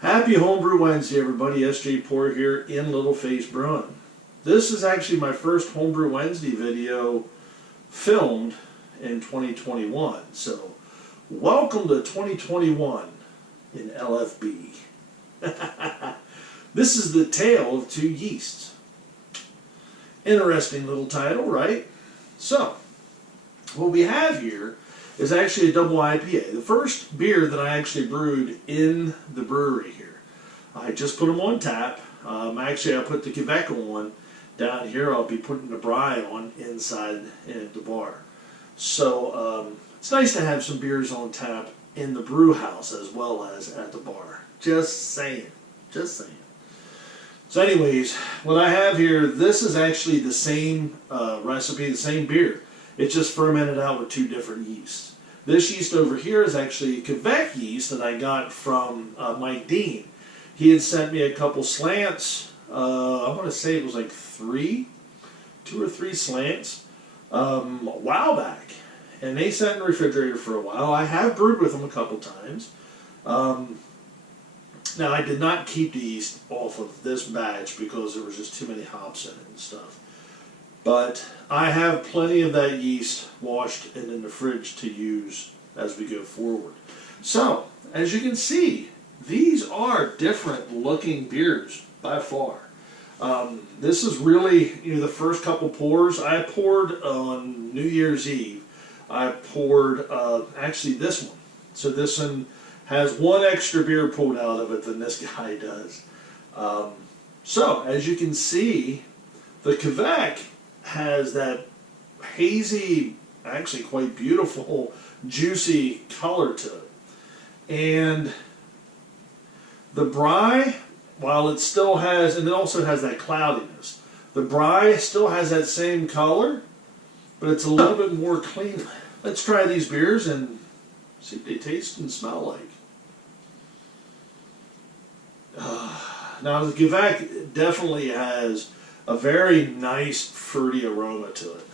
Happy Homebrew Wednesday, everybody. S.J. Poor here in Little Face Brewing. This is actually my first Homebrew Wednesday video filmed in 2021. So, welcome to 2021 in LFB. This is the tale of two yeasts. Interesting little title, right? So, what we have here is actually a double IPA. The first beer that I actually brewed in the brewery here. I just put them on tap. Actually, I put the Quebec on down here. I'll be putting the Bry on inside in the bar. So it's nice to have some beers on tap in the brew house as well as at the bar. Just saying. Just saying. So anyways, what I have here, this is actually the same recipe, the same beer. It's just fermented out with two different yeasts. This yeast over here is actually Quebec yeast that I got from Mike Dean. He had sent me a couple slants. I want to say it was like two or three slants a while back. And they sat in the refrigerator for a while. I have brewed with them a couple times. Now, I did not keep the yeast off of this batch because there was just too many hops in it and stuff. But I have plenty of that yeast washed and in the fridge to use as we go forward. So, as you can see, these are different looking beers by far. This is really, the first couple pours. I poured on New Year's Eve. I poured actually this one. So this one has one extra beer pulled out of it than this guy does. So, as you can see, the Quebec has that hazy, actually quite beautiful, juicy color to it. And the Bry, while it still has, and it also has that cloudiness, the Bry still has that same color, but it's a little bit more clean. Let's try these beers and see what they taste and smell like. Now the Quebec definitely has a very nice fruity aroma to it.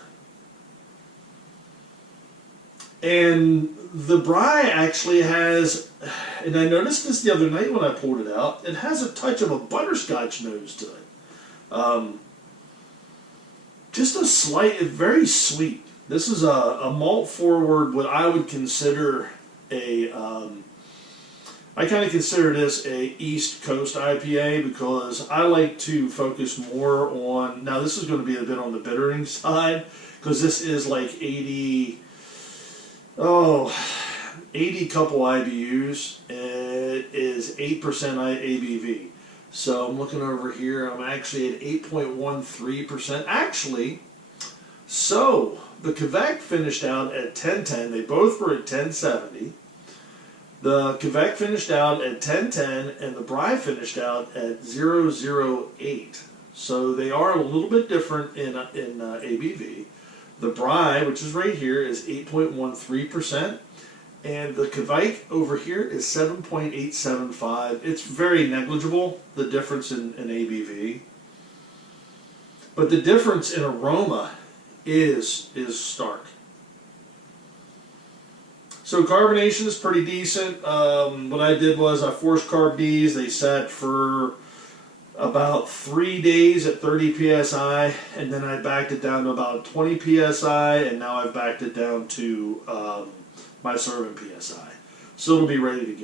And the Bry actually has, and I noticed this the other night when I poured it out, it has a touch of a butterscotch nose to it. Just a slight, very sweet. This is a malt forward, what I would consider a, I kind of consider this a East Coast IPA because I like to focus more on, now this is going to be a bit on the bittering side because this is like 80 couple IBUs. It is 8% ABV. So I'm looking over here, I'm actually at 8.13%. Actually, so the Quebec finished out at 1010. They both were at 1070. The Quebec finished out at 1010 and the Bry finished out at 008. So they are a little bit different in ABV. The Bry, which is right here, is 8.13%. And the Quebec over here is 7.875. It's very negligible, the difference in ABV. But the difference in aroma is stark. So carbonation is pretty decent. What I did was I forced carb these. They sat for about 3 days at 30 psi, and then I backed it down to about 20 psi, and now I've backed it down to my serving psi. So it'll be ready to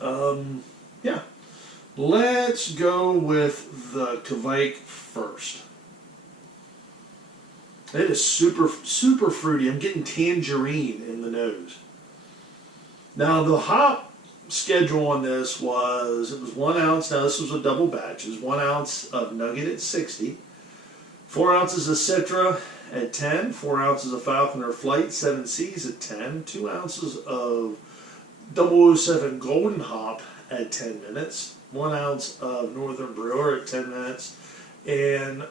go. Yeah, let's go with the Quebec first. It is super, super fruity. I'm getting tangerine in the nose. Now the hop schedule on this was, it was 1 ounce. Now this was a double batch. It was 1 ounce of Nugget at 60, 4 ounces of Citra at 10, 4 ounces of Falconer Flight 7Cs at 10, 2 ounces of 007 Golden Hop at 10 minutes, 1 ounce of Northern Brewer at 10 minutes, and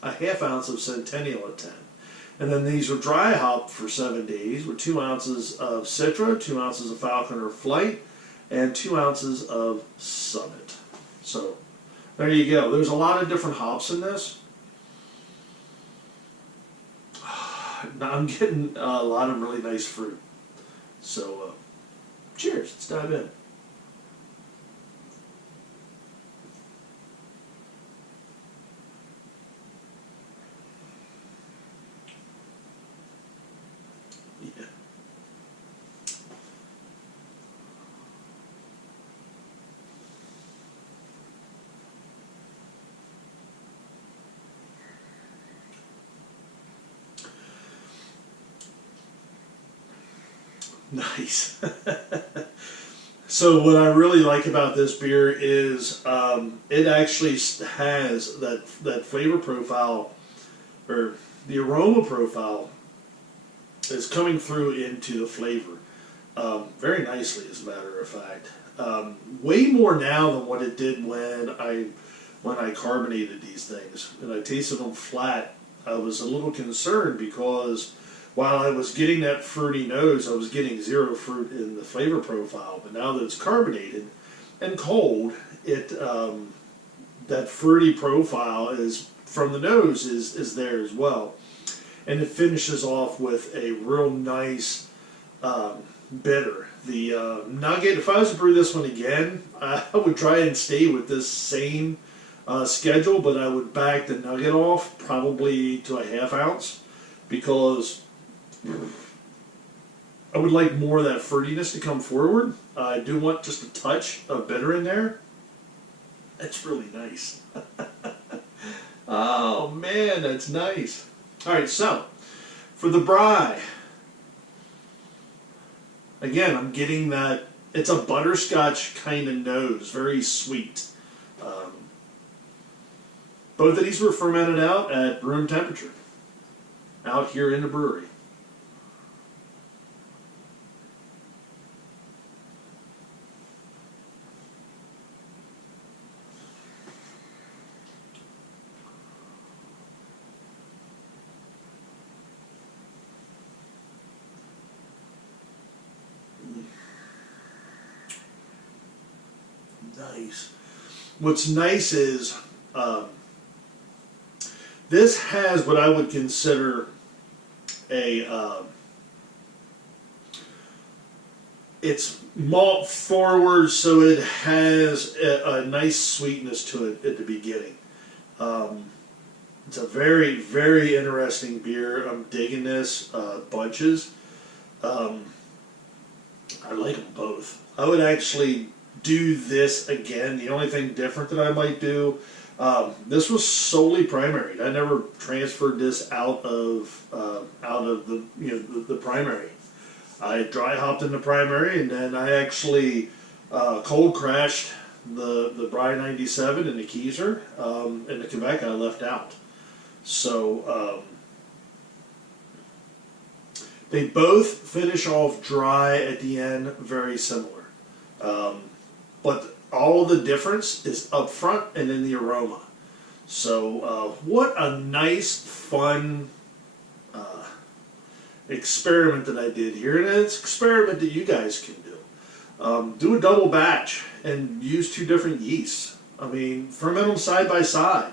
a half ounce of Centennial at 10. And then these were dry hopped for 7 days with 2 ounces of Citra, 2 ounces of Falconer Flight, and 2 ounces of Summit. So there you go. There's a lot of different hops in this. Now I'm getting a lot of really nice fruit. So Cheers. Let's dive in. Yeah. Nice. So what I really like about this beer is it actually has that flavor profile, or the aroma profile is coming through into the flavor very nicely, as a matter of fact. Way more now than what it did when I carbonated these things. And I tasted them flat. I was a little concerned because while I was getting that fruity nose, I was getting zero fruit in the flavor profile. But now that it's carbonated and cold, that fruity profile is from the nose is there as well. And it finishes off with a real nice bitter. The nugget, if I was to brew this one again, I would try and stay with this same schedule, but I would back the nugget off probably to a ½ ounce, because I would like more of that fruitiness to come forward. I do want just a touch of bitter in there. That's really nice. Oh man, that's nice. Alright, so for the Bry, again, I'm getting that, it's a butterscotch kind of nose, very sweet. Both of these were fermented out at room temperature, out here in the brewery. Nice. What's nice is this has what I would consider it's malt forward, so it has a nice sweetness to it at the beginning. It's a very, very interesting beer. I'm digging this. Bunches. I like them both. I would actually do this again. The only thing different that I might do, this was solely primary. I never transferred this out of the primary. I dry hopped in the primary, and then I actually cold crashed the Bry 97 and the Keyser, and the Quebec I left out. So they both finish off dry at the end, very similar. But all of the difference is up front and in the aroma. So what a nice, fun experiment that I did here. And it's an experiment that you guys can do. Do a double batch and use 2 different yeasts. I mean, ferment them side by side.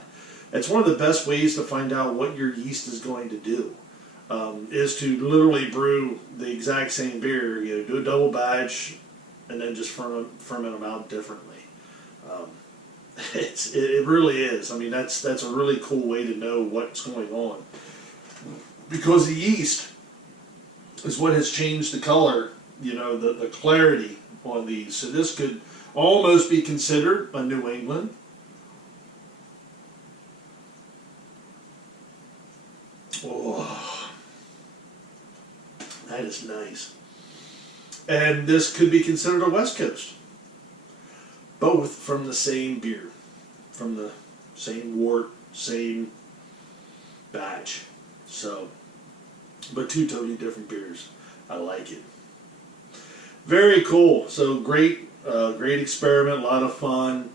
It's one of the best ways to find out what your yeast is going to do. Is to literally brew the exact same beer. You know, do a double batch, and then just ferment them out differently. It really is. I mean, that's a really cool way to know what's going on, because the yeast is what has changed the color. You know, the clarity on these. So this could almost be considered a New England. Oh, that is nice. And this could be considered a West Coast. Both from the same beer, from the same wort, same batch. So, but 2 totally different beers. I like it. Very cool. So great, great experiment. A lot of fun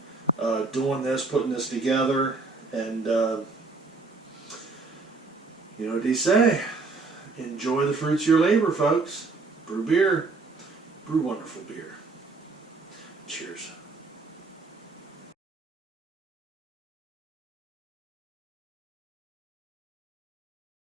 doing this, putting this together, and you know what they say: enjoy the fruits of your labor, folks. Brew beer. Brew wonderful beer. Cheers.